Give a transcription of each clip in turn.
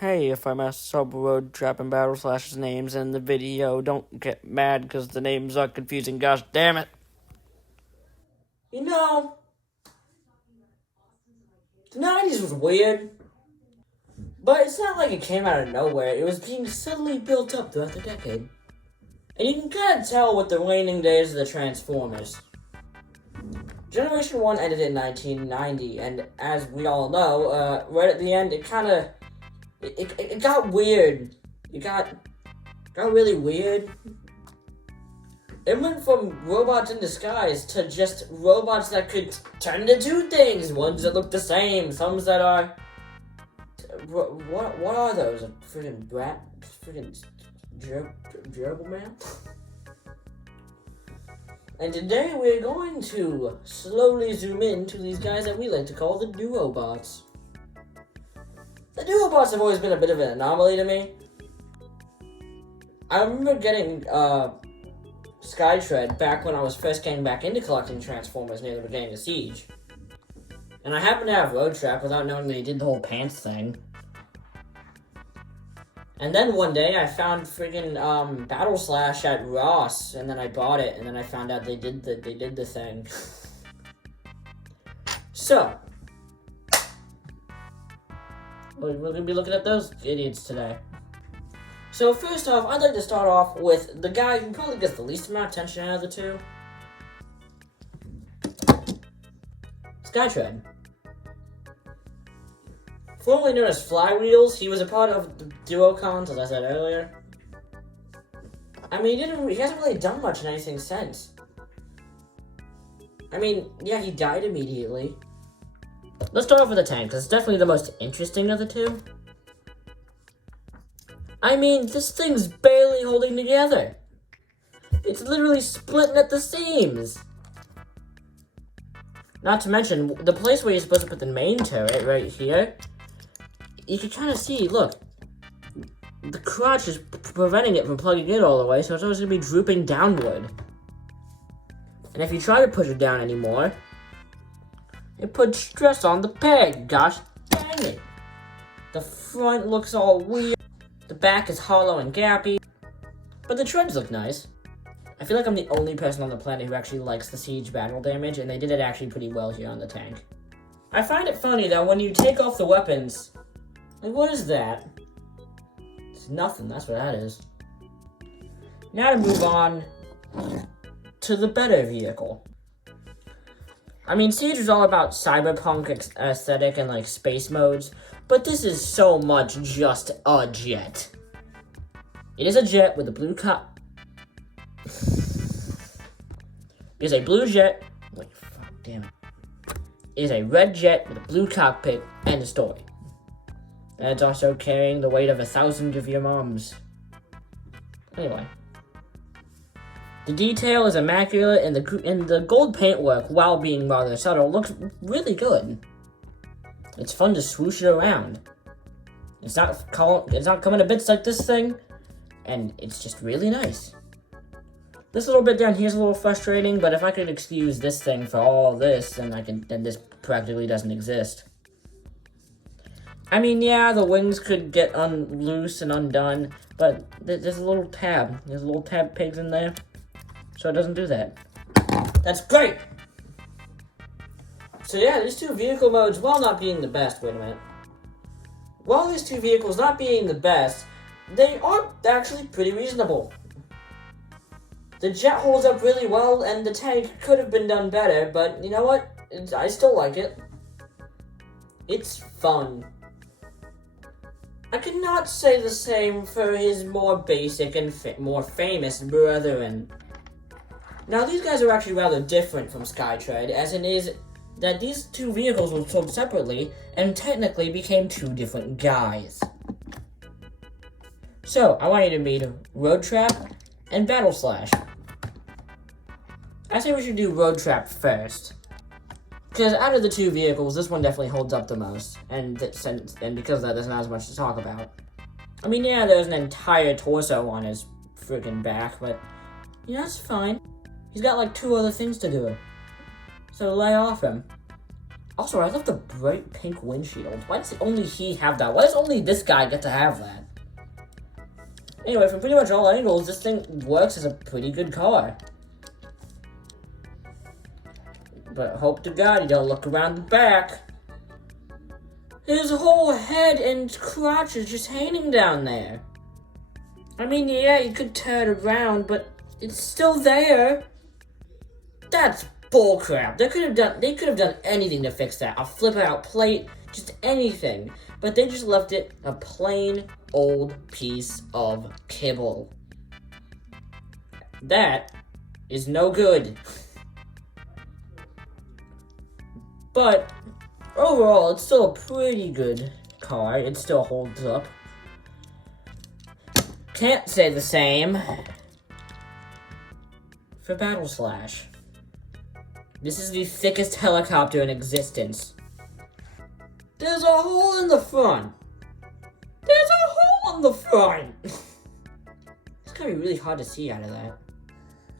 Hey, if I mess up Road Trap and Battle Slash's names in the video, don't get mad because the names are confusing, gosh damn it. You know, the 90s was weird, but it's not like it came out of nowhere. It was being subtly built up throughout the decade. And you can kind of tell with the waning days of the Transformers. Generation 1 ended in 1990, and as we all know, right at the end, it got weird. It got really weird. It went from robots in disguise to just robots that could turn into two things. Ones that look the same, some that are... What are those? A freaking brat? Freaking gerbil man? And today we're going to slowly zoom in to these guys that we like to call the Duobots. The Duobots have always been a bit of an anomaly to me. I remember getting Skytread back when I was first getting back into collecting Transformers near the beginning of Siege. And I happened to have Road Trap without knowing they did the whole pants thing. And then one day I found friggin' Battle Slash at Ross, and then I bought it, and then I found out they did the thing. So, we're gonna be looking at those idiots today. So first off, I'd like to start off with the guy who probably gets the least amount of attention out of the two. Skytread. Formerly known as Flywheels, he was a part of the Duocons, as I said earlier. I mean, he hasn't really done much in anything since. I mean, yeah, he died immediately. Let's start off with the tank, because it's definitely the most interesting of the two. I mean, this thing's barely holding together. It's literally splitting at the seams. Not to mention, the place where you're supposed to put the main turret, right here, you can kind of see, look, the crotch is preventing it from plugging in all the way, so it's always going to be drooping downward. And if you try to push it down anymore, it puts stress on the peg. Gosh dang it. The front looks all weird. The back is hollow and gappy. But the treads look nice. I feel like I'm the only person on the planet who actually likes the siege battle damage, and they did it actually pretty well here on the tank. I find it funny that when you take off the weapons... Like, what is that? It's nothing, that's what that is. Now to move on to the better vehicle. I mean, Siege is all about cyberpunk aesthetic and, like, space modes, but this is so much just a jet. It is a jet with a blue It is a blue jet... Wait, fuck, damn it. It is a red jet with a blue cockpit and a story. And it's also carrying the weight of 1,000 of your moms. Anyway. The detail is immaculate, and the gold paintwork, while being rather subtle, looks really good. It's fun to swoosh it around. It's not coming to bits like this thing, and it's just really nice. This little bit down here is a little frustrating, but if I could excuse this thing for all this, then this practically doesn't exist. I mean, yeah, the wings could get loose and undone, but there's a little tab. There's little tab pegs in there, so it doesn't do that. That's great! So yeah, these two vehicle modes, while not being the best, wait a minute. While these two vehicles not being the best, they are actually pretty reasonable. The jet holds up really well, and the tank could have been done better, but you know what? I still like it. It's fun. I could not say the same for his more basic and more famous brethren. Now, these guys are actually rather different from Skytread, as it is that these two vehicles were sold separately and technically became two different guys. So, I want you to meet Road Trap and Battle Slash. I say we should do Road Trap first. Because out of the two vehicles, this one definitely holds up the most, and because of that, there's not as much to talk about. I mean, yeah, there's an entire torso on his friggin' back, but, you know, that's fine. He's got, like, 2 other things to do. So lay off him. Also, I love the bright pink windshield. Why does only he have that? Why does only this guy get to have that? Anyway, from pretty much all angles, this thing works as a pretty good car. But hope to God you don't look around the back. His whole head and crotch is just hanging down there. I mean, yeah, you could turn it around, but it's still there. That's bullcrap. They could have done anything to fix that. A flip-out plate, just anything. But they just left it a plain old piece of kibble. That is no good. But overall, it's still a pretty good car. It still holds up. Can't say the same for Battle Slash. This is the thickest helicopter in existence. There's a hole in the front. There's a hole in the front. It's gonna be really hard to see out of that.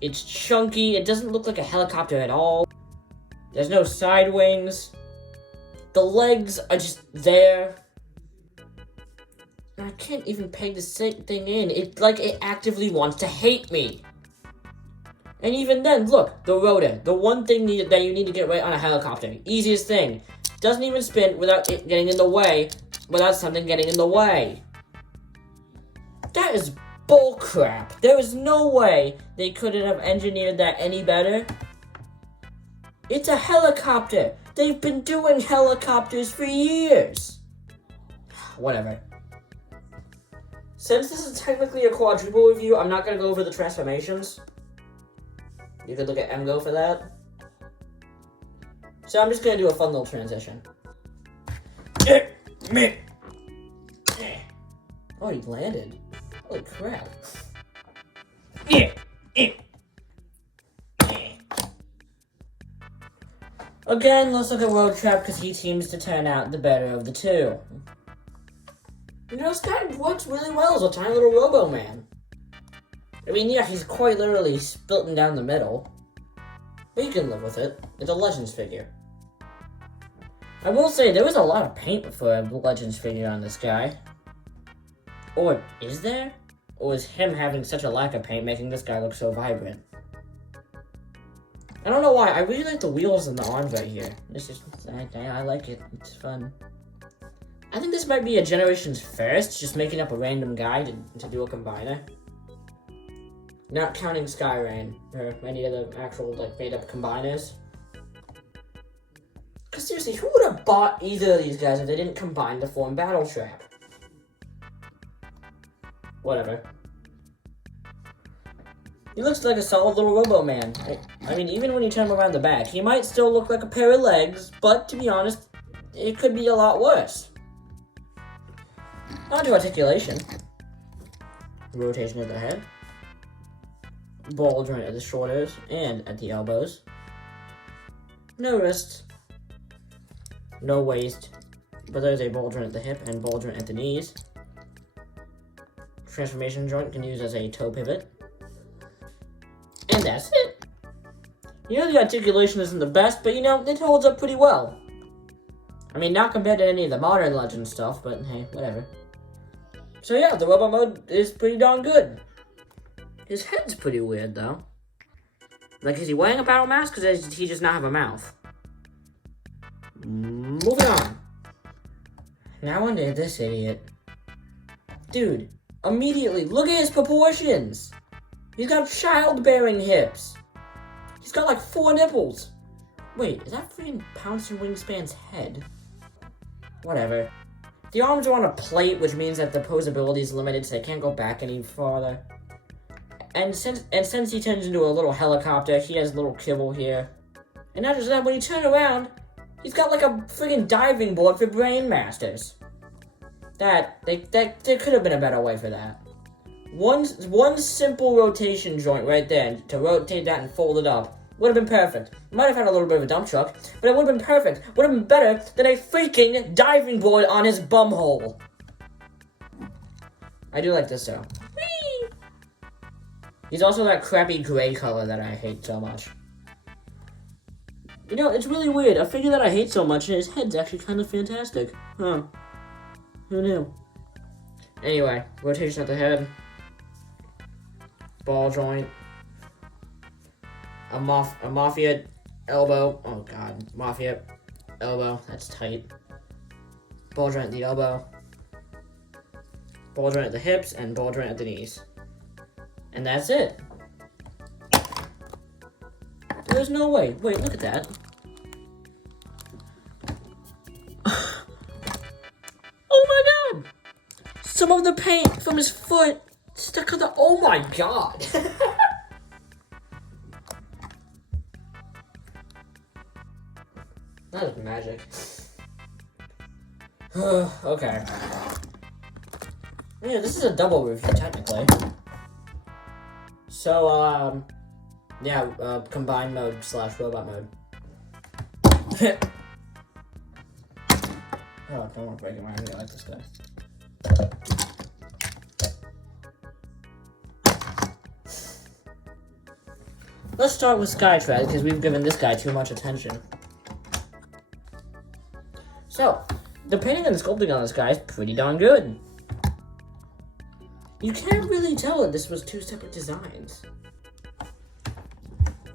It's chunky. It doesn't look like a helicopter at all. There's no side wings. The legs are just there. I can't even peg this thing in. It actively wants to hate me. And even then, look, the rotor. The one thing that you need to get right on a helicopter. Easiest thing. Doesn't even spin without it getting in the way. Without something getting in the way. That is bullcrap. There is no way they couldn't have engineered that any better. It's a helicopter. They've been doing helicopters for years. Whatever. Since this is technically a quadruple review, I'm not going to go over the transformations. You could look at MGO for that. So I'm just going to do a fun little transition. Oh, he landed. Holy crap. Again, let's look at Wheeljack because he seems to turn out the better of the two. You know, this guy works really well as a tiny little Robo-Man. I mean, yeah, he's quite literally splitting down the middle. But you can live with it. It's a Legends figure. I will say, there was a lot of paint for a Legends figure on this guy. Or is there? Or is him having such a lack of paint making this guy look so vibrant? I don't know why, I really like the wheels and the arms right here. It's just, I like it, it's fun. I think this might be a Generations first, just making up a random guy to do a combiner. Not counting Skyrain, or any of the actual, made up combiners. Because seriously, who would have bought either of these guys if they didn't combine to form Battletrap? Whatever. He looks like a solid little Robo-Man. I mean, even when you turn him around the back, he might still look like a pair of legs, but to be honest, it could be a lot worse. On to articulation. Rotation of the head. Ball joint at the shoulders and at the elbows. No wrists. No waist. But there's a ball joint at the hip and ball joint at the knees. Transformation joint can use as a toe pivot. And that's it. You know, the articulation isn't the best, but you know, it holds up pretty well. I mean, not compared to any of the modern Legend stuff, but hey, whatever. So yeah, the Robo mode is pretty darn good. His head's pretty weird, though. Like, is he wearing a battle mask, or does he just not have a mouth? Moving on. Now on to this idiot. Dude, immediately, look at his proportions! He's got childbearing hips. He's got like 4 nipples. Wait, is that freaking Pounce and Wingspan's head? Whatever. The arms are on a plate, which means that the posability is limited, so they can't go back any farther. And since he turns into a little helicopter, he has a little kibble here. And not just that, when you turn around, he's got like a friggin' diving board for Brain Masters. There could have been a better way for that. One simple rotation joint right there to rotate that and fold it up would have been perfect. Might have had a little bit of a dump truck, but it would have been perfect. Would have been better than a freaking diving board on his bumhole. I do like this though. Whee! He's also that crappy gray color that I hate so much. You know, it's really weird. A figure that I hate so much, and his head's actually kind of fantastic. Huh. Who knew? Anyway, rotation at the head. Ball joint. A Mafia elbow. Oh god. Mafia elbow. That's tight. Ball joint at the elbow. Ball joint at the hips, and ball joint at the knees. And that's it. There's no way. Wait, look at that. Oh my god! Some of the paint from his foot stuck on the. Oh my god! That is magic. Okay. Yeah, this is a double review, technically. So, yeah, combined mode / robot mode. Oh, don't want to break it. I really like this guy. Let's start with Skytread, because we've given this guy too much attention. So, the painting and the sculpting on this guy is pretty darn good. You can't really tell that this was two separate designs.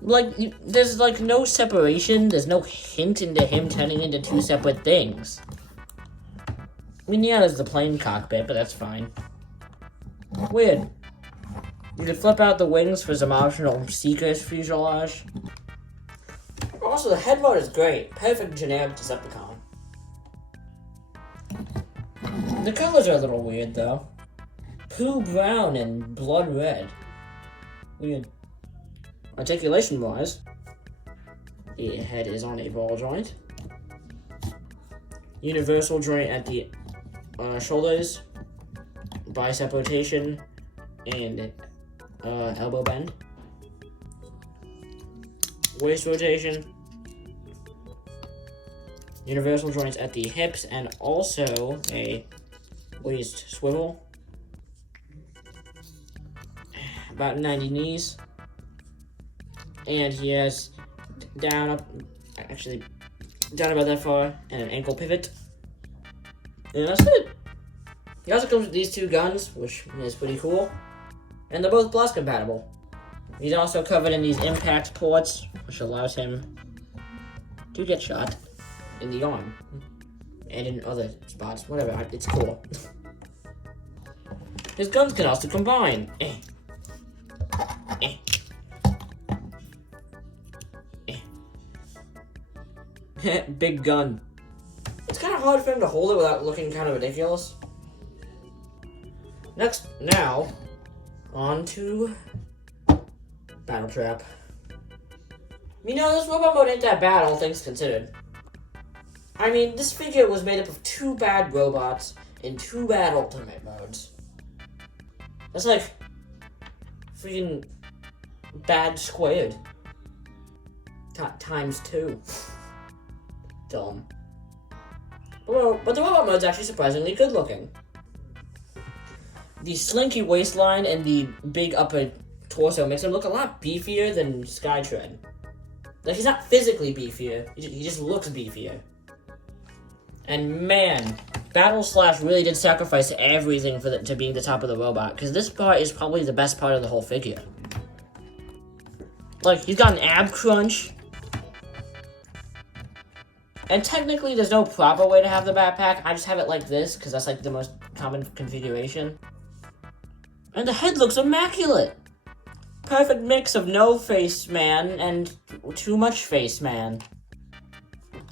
Like, there's like no separation, there's no hint into him turning into two separate things. I mean, yeah, there's the plane cockpit, but that's fine. Weird. You could flip out the wings for some optional Seeker's fuselage. Also, the head mode is great. Perfect generic Decepticon. The colors are a little weird, though. Poo brown and blood red. Weird. Articulation-wise, the head is on a ball joint. Universal joint at the shoulders, bicep rotation, and elbow bend. Waist rotation. Universal joints at the hips, and also a waist swivel. About 90 knees. And he has down about that far, and an ankle pivot. And that's it. He also comes with these two guns, which is pretty cool. And they're both blast compatible. He's also covered in these impact ports, which allows him to get shot in the arm. And in other spots, whatever, it's cool. His guns can also combine. Big gun. It's kind of hard for him to hold it without looking kind of ridiculous. Now, on to Battletrap. You know, this robot mode ain't that bad, all things considered. I mean, this figure was made up of 2 bad robots in 2 bad ultimate modes. That's like freaking bad squared. Times 2. Dumb. But the robot mode's actually surprisingly good looking. The slinky waistline and the big upper torso makes him look a lot beefier than Skytread. Like, he's not physically beefier, he just looks beefier. And man, Battle Slash really did sacrifice everything to being the top of the robot, because this part is probably the best part of the whole figure. Like, he's got an ab crunch. And technically, there's no proper way to have the backpack. I just have it like this, because that's like the most common configuration. And the head looks immaculate! Perfect mix of no face man and too much face man.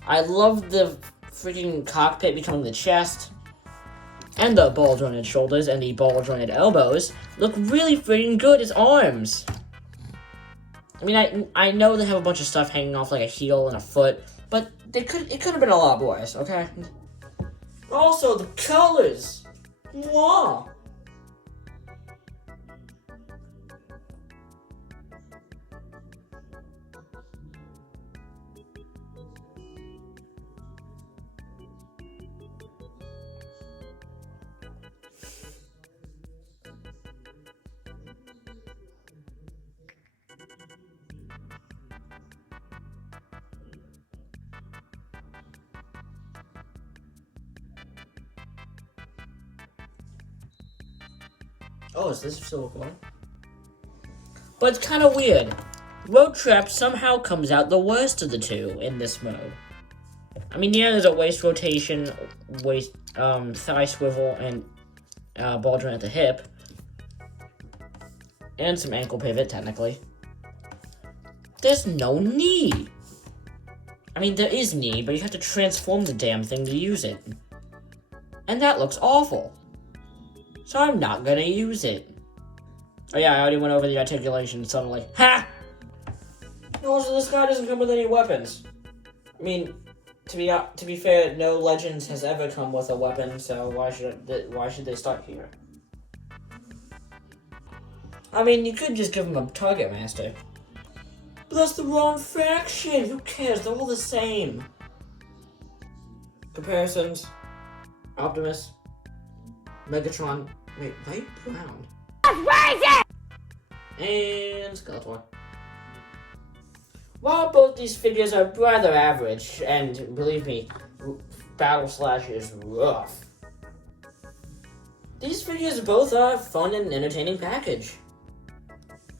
I love the freaking cockpit becoming the chest. And the ball-jointed shoulders and the ball-jointed elbows look really freaking good as arms. I mean, I know they have a bunch of stuff hanging off like a heel and a foot, but it could have been a lot worse, okay? Also, the colors! Mwah! Oh, is this still recording? But it's kind of weird. Road Trap somehow comes out the worst of the two in this mode. I mean, yeah, there's a waist rotation, thigh swivel, and ball joint at the hip. And some ankle pivot, technically. There's no knee. I mean, there is knee, but you have to transform the damn thing to use it. And that looks awful. So I'm not gonna use it. Oh yeah, I already went over the articulation, so I'm like, ha! Also, this guy doesn't come with any weapons. I mean, to be fair, no Legends has ever come with a weapon, so why should they start here? I mean, you could just give him a Target Master. But that's the wrong faction! Who cares? They're all the same. Comparisons. Optimus. Megatron. Wait, light brown. That's crazy! And Skeletor. While both these figures are rather average, and believe me, Battle Slash is rough, these figures both are a fun and entertaining package.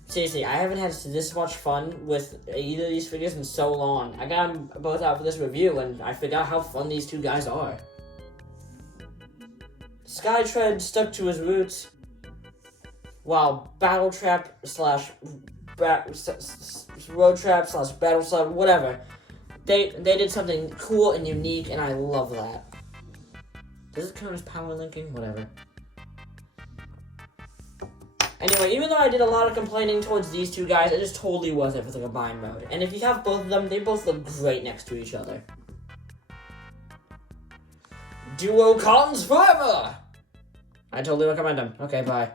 Seriously, I haven't had this much fun with either of these figures in so long. I got them both out for this review, and I figured out how fun these two guys are. Skytread stuck to his roots, while battletrap slash road trap slash battle slap, whatever. They did something cool and unique, and I love that. Does it count as power linking? Whatever. Anyway, even though I did a lot of complaining towards these two guys, it is totally worth it for the combined mode. And if you have both of them, they both look great next to each other. Duo cons forever! I totally recommend them. Okay, bye.